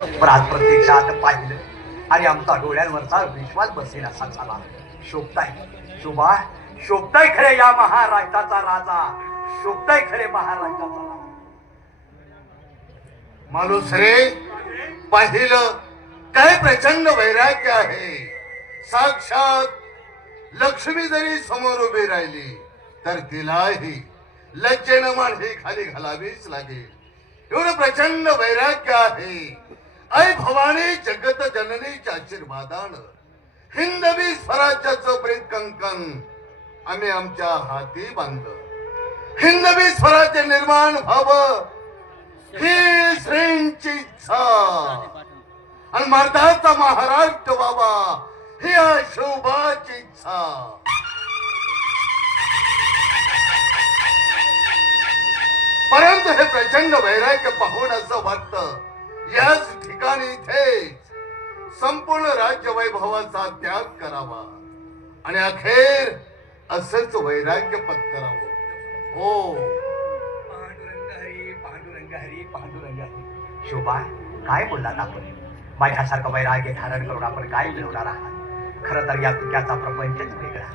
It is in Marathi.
पण आज प्रत्यक्षात पाहिलं आणि आमचा डोळ्यांवरचा विश्वास बसेल असा झाला. शोभताय शोभा, शोभताय खरे या महाराष्ट्राचा राजा, शोभताय खरे महाराष्ट्राचा राजा. माणूस रे, पाहिलं काय प्रचंड वैराग्य आहे. साक्षात लक्ष्मी जरी समोर उभी राहिली तर तिलाही लज्जेनं मांडी खाली घालावीच लागेल. एवढं प्रचंड वैराग्य आहे. आई भवानी जगत जननीच्या आशीर्वादानं हिंदवी स्वराज्याचं प्रेत कंकण आम्ही आमच्या हाती बांधलं. हिंदवी स्वराज्य निर्माण व्हावं ही श्रींची इच्छा आणि मर्दाचा महाराष्ट्र व्हावा ही शोभाची इच्छा. परंतु हे प्रचंड वैराग्य पाहून असं वाटतं याच ठिकाणी इथेच संपूर्ण राज्य वैभवाचा त्याग करावा आणि अखेर असंच वैराग्य पत्करावं. हो, पांडुरंग हरी, पांडुरंग हरी, पांडुरंग हरी. शोभा, काय बोललात आपण? माझ्यासारखं वैराग्य धारण करून आपण काय मिळवणार आहात? खरं तर या तुझ्याचा प्रपंचच वेगळा.